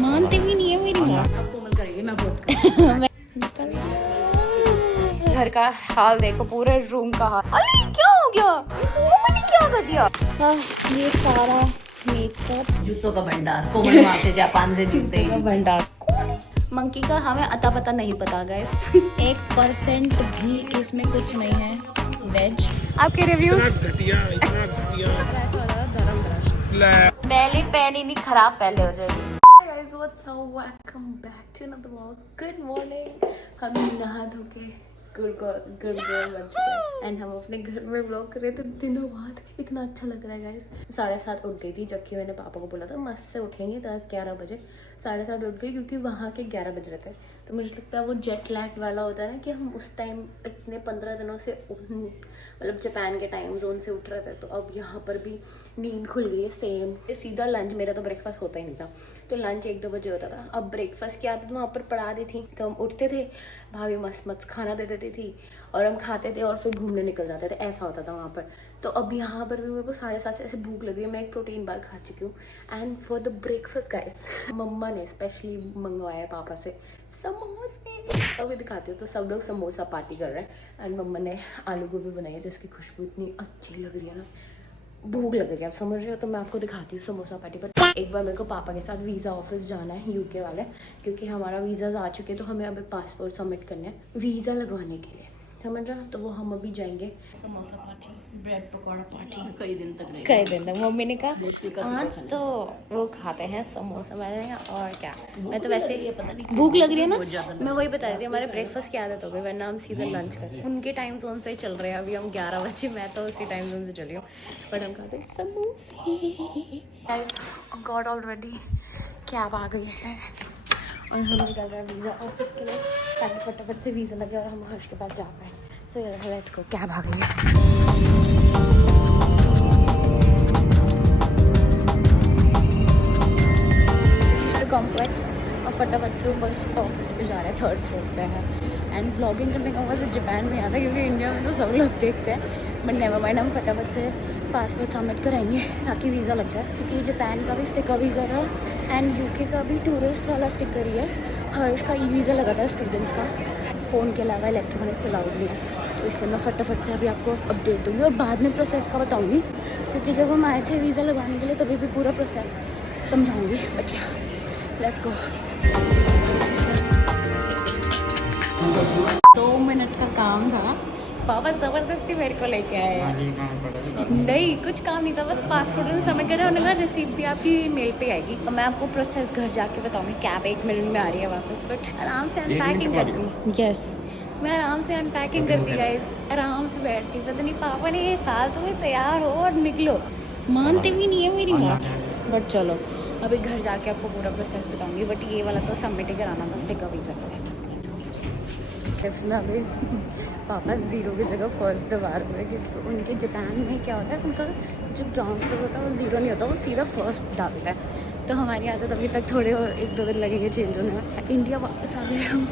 मानते भी नहीं है मेरी बात। अब कोमल करेगी, मैं बहुत घर का हाल देखो, पूरे रूम का हाल। अरे क्या हो गया, मैंने क्या कर दिया? ये सारा मेकअप, जूतों का भंडार, कोमल वहाँ से जापान से जूते ही। भंडार। मंकी का हमें अता पता नहीं पता गाइस। 1% भी इसमें कुछ नहीं है वेज। आपके रिव्यूज? पहले पैन ही नहीं खराब, पहले हो जाएगी। Guys, what's up? Welcome back to another vlog. Good morning. हम नहा धो के गुड बन चुके हैं एंड हम अपने घर में व्लॉग कर रहे थे दिनों बाद। इतना अच्छा लग रहा है गाइस। 7:30 उठ गई थी, जबकि मैंने पापा को बोला था मस्त से उठेंगे 10-11 बजे। 7:30 उठ गई क्योंकि वहाँ के 11 बज रहे थे। तो मुझे लगता है वो जेट लैग वाला होता है ना, कि हम उस टाइम इतने 15 दिनों से मतलब जापान के टाइम जोन से उठ रहे थे, तो अब यहाँ पर भी नींद खुल गई है सेम। सीधा लंच, मेरा तो ब्रेकफास्ट होता ही नहीं था, तो लंच 1-2 बजे होता था। अब ब्रेकफास्ट की आदत वहाँ पर पढ़ा दी थी, तो हम उठते थे, भाभी मस्त मस्त खाना दे देती थी और हम खाते थे और फिर घूमने निकल जाते थे, ऐसा होता था वहाँ पर। तो अब यहाँ पर भी मेरे को 7:30 से ऐसे भूख लग रही है। मैं एक प्रोटीन बार खा चुकी हूँ and for the breakfast guys मम्मा ने स्पेशली मंगवाया पापा से समोसे। अभी दिखाती हूँ। तो सब लोग समोसा पार्टी कर रहे हैं एंड मम्मा ने आलू गोभी बनाई है, जिसकी खुशबू इतनी अच्छी लग रही है ना, भूख लग गई, आप समझ रहे हो। तो मैं आपको दिखाती हूँ समोसा पार्टी पर। एक बार मेरे को पापा के साथ वीज़ा ऑफिस जाना है, यूके वाले, क्योंकि हमारा वीज़ा आ चुके हैं, तो हमें अभी पासपोर्ट सबमिट करने हैं वीज़ा लगवाने के लिए, समझ रहे हो। तो वो हम अभी जाएंगे। Samosa party, bread pakora party कई दिन तक रहेगी। कई दिन तक। मम्मी ने कहा आज तो वो खाते हैं समोसा वाले, और क्या। मैं तो वैसे ही पता नहीं भूख लग रही है ना, मैं वही बता रही थी। हमारे ब्रेकफास्ट की आदत हो गई, वरना हम सीधे लंच करें। उनके टाइम जोन से ही चल रहे हैं, अभी हम 11 बजे, मैं तो उसी टाइम जोन से चली हूँ, बट हम खाते हैं समोसे। गॉड ऑलरेडी कैब आ गई है और हम निकल रहे हैं वीज़ा ऑफिस के लिए, ताकि फटाफट से वीज़ा लगे और हम हर्ष के पास जा पाए। सो लेट्स गो, कैब आ गई है। कॉम्प्लेक्स और फटाफट से बस ऑफिस पे जा रहे हैं, 3rd फ्लोर पे है। एंड व्लॉगिंग करने का मज़ा जापान में आता है, क्योंकि इंडिया में तो सब लोग देखते हैं, बट नेवर माइंड, हम फटाफट से पासपोर्ट सबमिट कराएंगे ताकि वीज़ा लग जाए। क्योंकि जापान का भी स्टिकर वीज़ा था एंड यूके का भी टूरिस्ट वाला स्टिकर ही है। हर्ष का ई वीज़ा लगा था स्टूडेंट्स का, फ़ोन के अलावा इलेक्ट्रॉनिक्स अलाउड नहीं है, तो इसलिए मैं फटाफट से अभी आपको अपडेट दूँगी और बाद में प्रोसेस का बताऊँगी, क्योंकि जब हम आए थे वीज़ा लगवाने के लिए तभी भी पूरा प्रोसेस समझाऊँगी। बट या लेट्स गो। 2 मिनट का काम था, पापा जबरदस्ती मेरे को लेके आए। नहीं कुछ काम नहीं था, बस पासपोर्ट सबमिट करना, उन्होंने कहा रिसीप्ट भी आपकी मेल पे आएगी। और मैं आपको प्रोसेस घर जाके बताऊंगी। कैब 1 मिनट में आ रही है वापस, बट आराम से अनपैकिंग कर दी। यस, मैं आराम से अनपैकिंग कर दी गाइस, आराम से बैठती। पता नहीं पापा ने ये फालतू में तैयार हो और निकलो, मानते भी नहीं है मेरी बात। बट चलो अभी घर जाके आपको पूरा प्रोसेस बताऊंगी। बट ये वाला तो सबमिट ही कराना था, स्टिकर वीज़ा का। में अभी पापा 0 की जगह 1st दबा रहे हैं, क्योंकि उनके जापान में क्या होता है, उनका जो ग्राउंड फ्लोर होता है वो 0 नहीं होता, वो सीधा 1st डालता है। तो हमारी आदत अभी तक थोड़े और 1-2 दिन लगेंगे चेंज होने में। इंडिया वापस आ गए हम।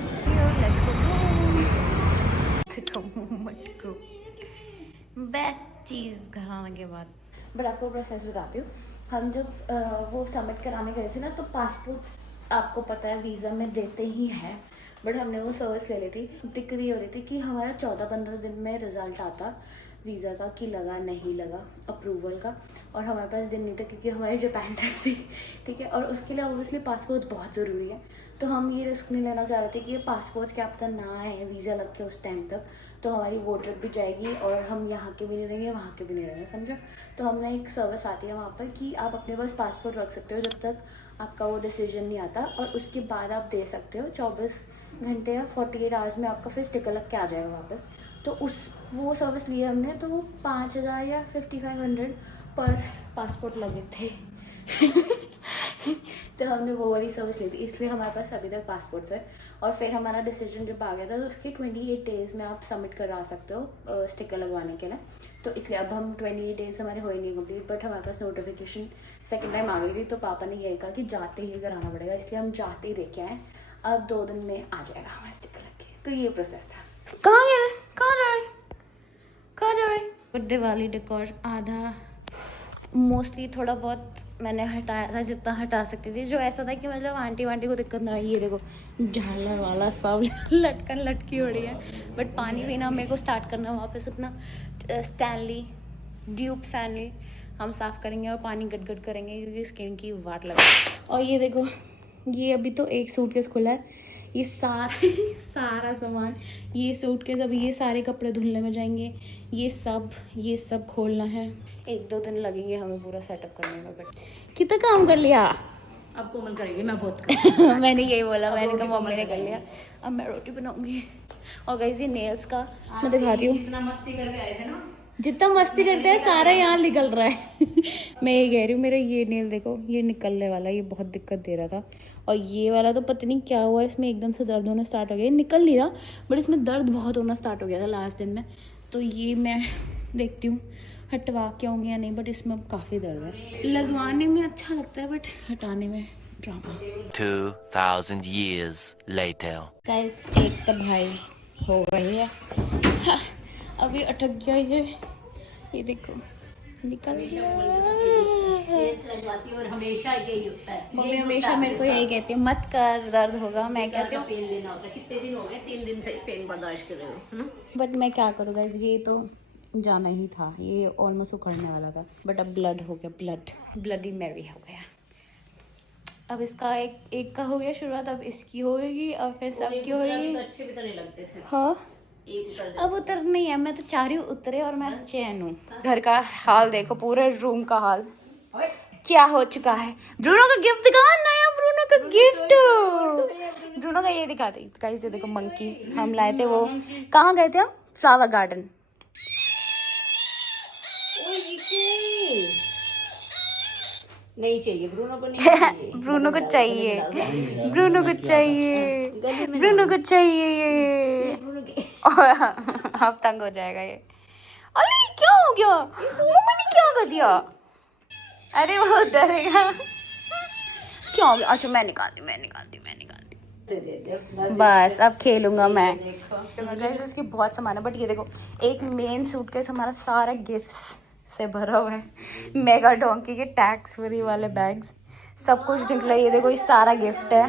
बेस्ट चीज़ घर आने के बाद। बट आपको प्रोसेस बताती हूँ। हम जब वो सबमिट कराने गए थे ना, तो पासपोर्ट्स आपको पता है वीज़ा में देते ही हैं, बट हमने वो सर्विस ले ली थी। दिक्कत ये हो रही थी कि हमारा 14-15 दिन में रिज़ल्ट आता वीज़ा का, कि लगा नहीं लगा अप्रूवल का, और हमारे पास दिन नहीं था क्योंकि हमारी जापान ट्रिप थी, ठीक है। और उसके लिए ऑब्वियसली पासपोर्ट बहुत ज़रूरी है, तो हम ये रिस्क नहीं लेना चाह रहे थे कि ये पासपोर्ट क्या पता ना आए वीज़ा लग के उस टाइम तक, तो हमारी वो ट्रिप भी जाएगी और हम यहाँ के भी नहीं रहेंगे, वहाँ के भी नहीं रहेंगे, समझो। तो हमने एक सर्विस आती है वहाँ पर कि आप अपने पास पासपोर्ट रख सकते हो जब तक आपका वो डिसीजन नहीं आता, और उसके बाद आप दे सकते हो 24 घंटे या 48 आवर्स में आपका फिर स्टिकर लग के आ जाएगा वापस। तो वो सर्विस लिया हमने, तो 5,000 या 5,500 पर पासपोर्ट लगे थे। तो हमने वो वाली सर्विस ली थी, इसलिए हमारे पास अभी तक पासपोर्ट्स है। और फिर हमारा डिसीजन जब आ गया था, तो उसके 28 डेज़ में आप सबमिट करा सकते हो स्टिकर लगवाने के लिए। तो इसलिए अब हम 28 डेज़ हमारे हो ही नहीं कंप्लीट, बट हमारे पास नोटिफिकेशन सेकंड टाइम आ गई थी, तो पापा ने यही कहा कि जाते ही कराना पड़ेगा, इसलिए हम जाते ही देखे आए। अब 2 दिन में आ जाएगा हमारा स्टिकर लग के। तो ये प्रोसेस था। कहाँ गया, कहाँ जा रहे, कहाँ जा रहे? बर्थडे वाली डेकोर आधा मोस्टली थोड़ा बहुत मैंने हटाया था जितना हटा सकती थी, जो ऐसा था कि मतलब आंटी वांटी को दिक्कत ना आई। ये देखो झालर वाला सब लटकन लटकी हो रही है। बट पानी पीना मेरे को स्टार्ट करना वापस अपना स्टैनली ड्यूब स्टैनली हम साफ़ करेंगे और पानी गट करेंगे क्योंकि स्किन की वाट लगा। और ये देखो ये अभी तो एक सूटकेस खुला है, ये सारा सामान, ये सूटकेस, अभी ये सारे कपड़े धुलने में जाएंगे, ये सब खोलना है। 1-2 दिन लगेंगे हमें पूरा सेटअप करने में। बट कितना काम कर लिया अब कोमल करेगी, मैं बहुत कर मैंने यही बोला, मैंने कहा मम्मी ने कर लिया, अब मैं रोटी बनाऊंगी। और गाइस ये नेल्स का मैं दिखाती हूँ, इतना मस्ती करके आए थे ना, जितना मस्ती करते हैं सारा यहाँ निकल रहा है मैं ये कह रही हूँ, मेरा ये नेल देखो ये निकलने वाला, ये बहुत दिक्कत दे रहा था। और ये वाला तो पता नहीं क्या हुआ, इसमें एकदम से दर्द होना स्टार्ट हो गया, ये निकल नहीं रहा बट इसमें दर्द बहुत होना स्टार्ट हो गया था लास्ट दिन में। तो ये मैं देखती हूँ हटवा के आऊँगी या नहीं, बट इसमें अब काफ़ी दर्द है। लगवाने में अच्छा लगता है बट हटाने में ड्रामा। 2000 years later. गाइस एक तो भाई हो गई है, हाँ, अभी अटक गया ये देखो निकल गया। लगवाती है और हमेशा यही होता है। मम्मी हमेशा मेरे को यही कहती है मत कर दर्द होगा, मैं कहती हूँ पेन लेना होता है। कितने दिन हो गए, 3 दिन से पेन बर्दाश्त कर रहे हो, है ना? बट मैं क्या करूँ गाइस, ये तो जाना ही था, ये ऑलमोस्ट उखड़ने वाला था बट अब ब्लड हो गया, ब्लडी मैरी हो गया। अब इसका एक का हो गया शुरुआत, अब इसकी होगी और फिर सबकी होगी। अच्छे भी तो नहीं लगते फिर। हाँ अब उतर नहीं है, मैं तो चाह रही हूँ उतरे और मैं चैन हूँ। घर का हाल देखो, पूरे रूम का हाल क्या हो चुका है। ब्रूनो का गिफ्ट दिखा, नया ब्रूनो का गिफ्ट। ब्रूनो का ये दिखाते गाइस, ये देखो मंकी हम लाए थे, वो कहाँ गए थे हम, फ्लावर गार्डन। नहीं चाहिए ब्रूनो को, नहीं चाहिए ब्रूनो को चाहिए, ब्रूनो को चाहिए, ब्रूनो को चाहिए ये। अब तंग हो जाएगा ये। अरे क्या हो गया, मम्मा ने क्या कर दिया? अरे वो डरेगा। क्या हो गया? अच्छा मैं निकालती बस अब खेलूंगा मैं। इसकी बहुत सामान है बट ये देखो एक मेन सूटकेस हमारा सारा गिफ्ट्स से भरा हुआ है। मेगा डोंकी के टैक्स फ्री वाले बैग्स, सब कुछ निकला। ये देखो ये सारा गिफ्ट है,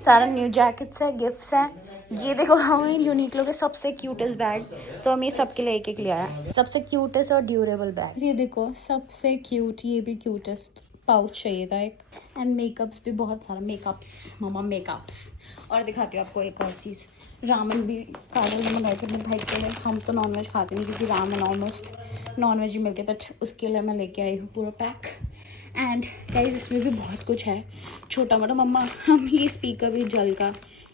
सारा न्यू जैकेट्स है, गिफ्ट्स हैं। ये देखो हमें यूनिक्लो के सबसे क्यूटेस्ट बैग, तो हम ये सबके लिए एक ले आया, सबसे क्यूटेस्ट और ड्यूरेबल बैग। ये देखो सबसे क्यूट, ये भी क्यूटेस्ट पाउच चाहिए था एक। एंड मेकअप्स भी बहुत सारा, मेकअप्स मम्मा मेकअप्स। और दिखाती हूँ आपको एक और चीज़, रामेन भी काजल में मंगाए थे अपने भाई के लिए। हम तो नॉनवेज खाते नहीं क्योंकि रामेन ऑलमोस्ट नॉनवेज ही मिलते, बट उसके लिए मैं लेके आई हूँ पूरा पैक। एंड गाइस इसमें भी बहुत कुछ है छोटा मोटा। मम्मा हम ये स्पीकर भी जल का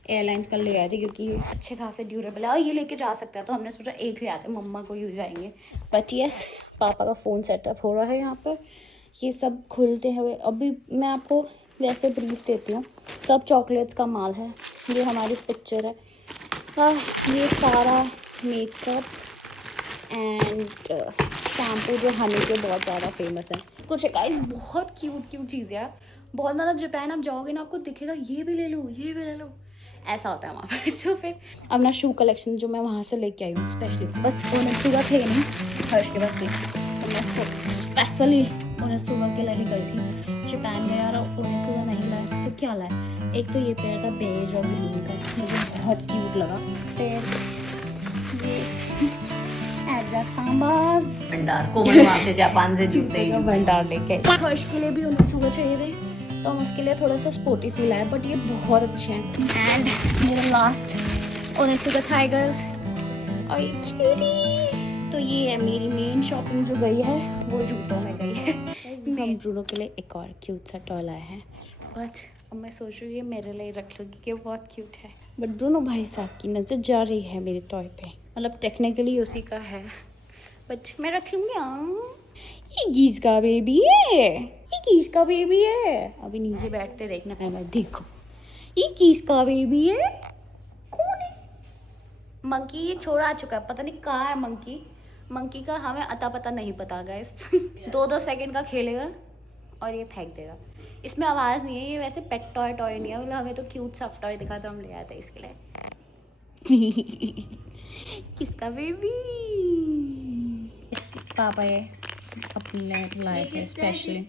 एयरलाइंस का ले आए थे क्योंकि ये अच्छे खासे ड्यूरेबल है और ये लेके जा सकता है, तो हमने सोचा एक ले आते, मम्मा को यूज आएंगे। बट यस पापा का फ़ोन सेटअप हो रहा है यहाँ पर, ये सब खुलते हुए। अभी मैं आपको वैसे ब्रीफ देती हूँ, सब चॉकलेट्स का माल है। ये हमारी पिक्चर है, ये सारा मेकअप एंड शैम्पू जो हनी के बहुत ज़्यादा फेमस है। कुछ गाइस बहुत क्यूट चीज़ है, बहुत मतलब जापान आप जाओगे ना आपको दिखेगा ये भी ले लो ये भी ले लो, ऐसा होता है वहाँ पर। तो फिर अपना शू कलेक्शन जो मैं वहाँ से लेके आई हूँ स्पेशली, बस ओनेत्सुगा थे नहीं हर्ष के पास थी, तो मैं स्पेशली ओनेत्सुगा के लिए गई थी। जापान में यार ओनेत्सुगा नहीं लाया तो क्या लाया, एक तो ये पेयर था बेज और ग्रीन का, मुझे बहुत क्यूट लगा। फिर ये एड्रेस सांबाज भंडार, कोमल वहाँ से जापान से जूते का भंडार लेके। हर्ष के लिए भी ओनेत्सुगा चाहिए थे तो हम उसके लिए थोड़ा सा स्पोर्टी फील आया, बट ये बहुत अच्छे हैं। एंड मेरा लास्ट ओनेत्सुगा टाइगर्स और ये क्यूटी। तो ये है मेरी मेन शॉपिंग जो गई है वो जूतों में गई है। हम ब्रूनो के लिए एक और क्यूट सा टॉय लाए हैं, बट अब मैं सोच रही हूँ ये मेरे लिए रख लूँगी कि बहुत क्यूट है। बट ब्रूनो भाई साहब की नज़र जा रही है मेरे टॉय पे, मतलब टेक्निकली उसी का है बट मैं रख लूँगी। ये गीज का बेबी है, ये गीज का बेबी है। अभी नीचे बैठते देखना कहना, देखो ये गीज का बेबी है। कौन है मंकी? ये छोड़ा आ चुका है, पता नहीं कहाँ है मंकी का हमें अता पता नहीं पता गाइस। 2-2 सेकंड का खेलेगा और ये फेंक देगा। इसमें आवाज़ नहीं है, ये वैसे पेट टॉय नहीं है, मतलब हमें तो क्यूट सा टॉय दिखा तो हम ले आए थे इसके लिए। किसका बेबी? पापा है अपने लाए थे स्पेशली,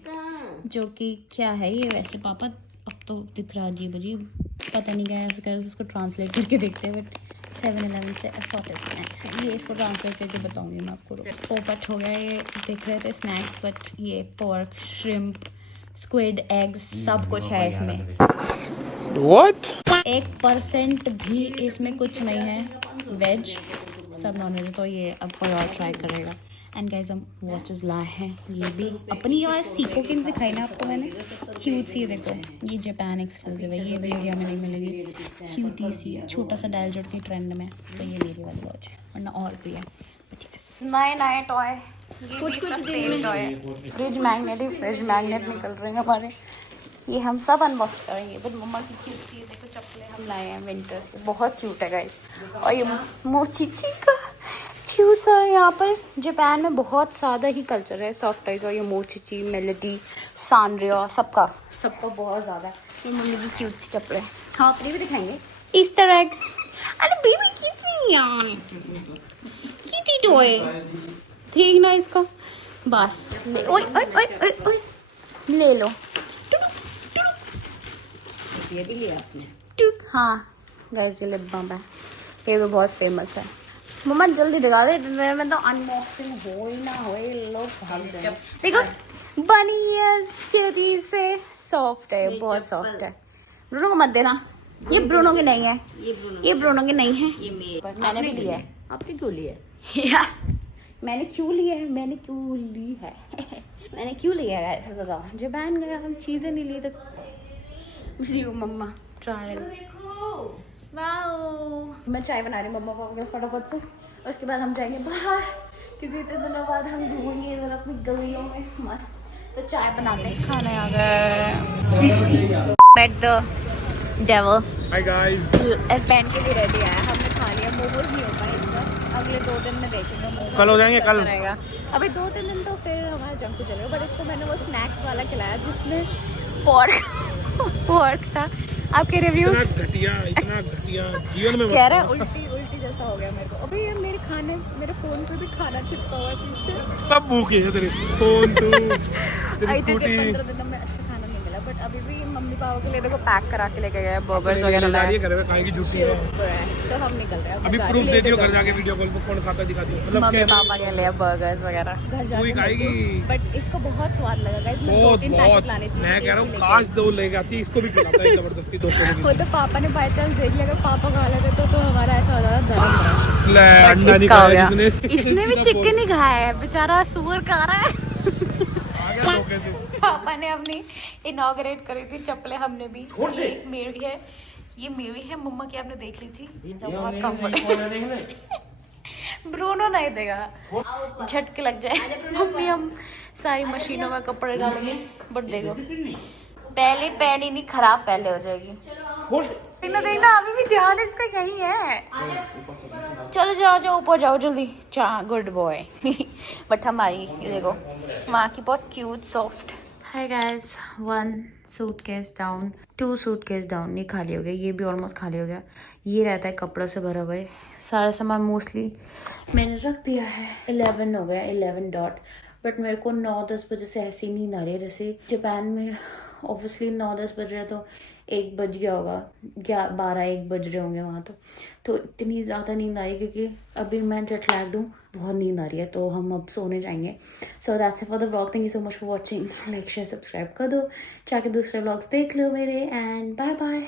जो कि क्या है ये वैसे पापा, अब तो दिख रहा अजीब अजीब, पता नहीं क्या है इसका, उसको ट्रांसलेट करके देखते हैं। बट 7-Eleven से असॉर्टेड स्नैक्स हैं ये, इसको ट्रांसलेट करके बताऊंगी मैं आपको। पोपट हो गया, ये दिख रहे थे स्नैक्स, बट ये पोर्क, श्रिम्प, स्क्विड, एग्स सब कुछ है इसमें। What? 1% भी इसमें कुछ नहीं है वेज, सब नॉन वेज। तो ये अब कोई और ट्राई करेगा। एंड गाइस हम वॉचेस लाए हैं, ये भी अपनी ये वाले सीको की दिखाई ना आपको मैंने, क्यूट सी, देखो ये जापान एक्सक्लूसिव है, ये भी इंडिया में नहीं मिलेगी। क्यूटी सी छोटा सा डायल जोड़ की ट्रेंड में, तो ये मेरी वाली वॉच है, वरना और भी है। नए नए टॉय, कुछ टॉय, फ्रिज मैग्नेट ही फ्रिज मैग्नेट निकल रहे हैं हमारे, ये हम सब अनबॉक्स करेंगे। बट मम्मा की क्यूट सी देखो चप्पलें हम लाए हैं विंटर्स के, बहुत क्यूट है गाइस। और ये मोचिची का क्यूट सा है। यहाँ पर जापान में बहुत ज़्यादा ही कल्चर है सॉफ्ट टॉयज, और ये मोचिची, मेलेडी, सांड्रिया, सबका बहुत ज़्यादा है। ये मम्मी की क्यूट सी चप्पलें, हाँ अपनी भी दिखाएंगे इस तरह। अरे बेबी कितनी टॉय ठीक ना इसको, बस ले, ओए ओए ओए ओए ओए ले लो। ये भी लिया आपने? हाँ गाइस ये लिप बाम है, ये भी बहुत फेमस है। मम्मा जल्दी दिखा दे, मैं तो अनबॉक्सिंग हो ही ना हो, लोग भाग जाएंगे। देखो बनी है क्यूटी से, सॉफ्ट है, बहुत सॉफ्ट है। ब्रूनो को मत देना, ये ब्रूनो की नहीं है, ये ब्रूनो की नहीं है, ये मैंने भी लिया है। आपने क्यों लिया? मैंने क्यों लिया है, मैंने क्यों ली है मैंने क्यों लिया है ऐसे बताओ। जापान गया हम चीज़ें नहीं ली तो मम्मा ट्रायल। वाओ मैं चाय बना रही हूँ मम्मा को फटाफट से, उसके बाद हम जाएंगे बाहर, क्योंकि इतने दिनों बाद हम घूमेंगे इधर अपनी गलियों में मस्त। तो चाय बनाते हैं, खाने आ गए। Beat the devil Hi guys. Band के लिए रेडी आया, हमने खा लिया। मोमोज नहीं हो पाए इस बार, अगले 2 दिन में देखेंगे मोमोज कल हो जाएंगे, चलता कल। रहेगा। अभी 2-3 दिन तो फिर हमारा जंक फूड चलेगा। बट इसको मैंने वो स्नैक्स वाला खिलाया जिसमें पोर्क था। आपके रिव्यूज? इतना घटिया जीवन में कह रहा है उल्टी जैसा हो गया मेरे को। अभी ये मेरे फोन पे भी खाना चिपका हुआ है पीछे। सब भूखे हैं तेरे फोन, तू, तेरी अभी तक स्कूटी। 15 दिन में अच्छा खाना नहीं मिला। बट अभी भी मम्मी पापा के लिए देखो पैक करा के लेके गए बर्गर्स वगैरह लाए। खाने की झूठी है। तो हम निकल रहे हैं अभी बाजार प्रूफ ले दे दियो जाओ। घर जाके वीडियो कॉल पे, कौन खाता दिखा दियो। मतलब मम्मी क्या पापा के लिए बर्गर्स वगैरह घर तू ही जाके खाएगी? बट इसको बहुत स्वाद लगा गाइस। मैं बहुत 2-3 बहुत पैकेट लाने चाहिए। मैं कह रहा हूँ काश 2 लेके आती, इसको भी खिलाता है जबरदस्ती 2 वो तो पापा ने बाई चांस देख लिया, अगर पापा खा लेते तो हमारा ऐसा हो जाता धर्म। ले अंडा नहीं इसका हो खाया गया, जिसने। इसने भी चिकन ही खाया है बेचारा, सुअर खा रहा है। आ गया धोखे से। पापा ने अपनी इनॉग्रेट करी थी चप्पलें, हमने भी। ये मेरी है, ये मेरी है, मम्मा की आपने देख ली थी। बहुत कंफर्टेबल। ब्रूनो नहीं देगा, झटके लग जाए। मम्मी हम सारी मशीनों में कपड़े डालेंगे। बट देखो पहले पहनी नहीं, खराब पहले हो जाएगी। देखना अभी भी ध्यान इसका यही है। चलो जाओ ऊपर जाओ जल्दी। Good boy. बट हमारी ये देखो माँ की बहुत cute soft. Hi guys, 1 suitcase down, 2 suitcase down, ये खाली हो गया, ये भी ऑलमोस्ट खाली हो गया। ये रहता है कपड़ों से भरा हुआ है सारा सामान, मोस्टली मैंने रख दिया है। 11 हो गया, 11 डॉट। बट मेरे को 9-10 बजे से ऐसी नींद आ रही है जैसे जापान में ऑब्वियसली 9-10 बज रहे हैं, तो 1 बज गया होगा, 12-1 बज रहे होंगे वहाँ। तो इतनी ज़्यादा नींद आ रही है क्योंकि अभी मैं जेट लैग्ड हूँ, बहुत नींद आ रही है। तो हम अब सोने जाएंगे। So that's it for the vlog. Thank you so much for watching. Like share subscribe कर दो, जाके दूसरे व्लॉग्स देख लो मेरे, एंड बाय बाय।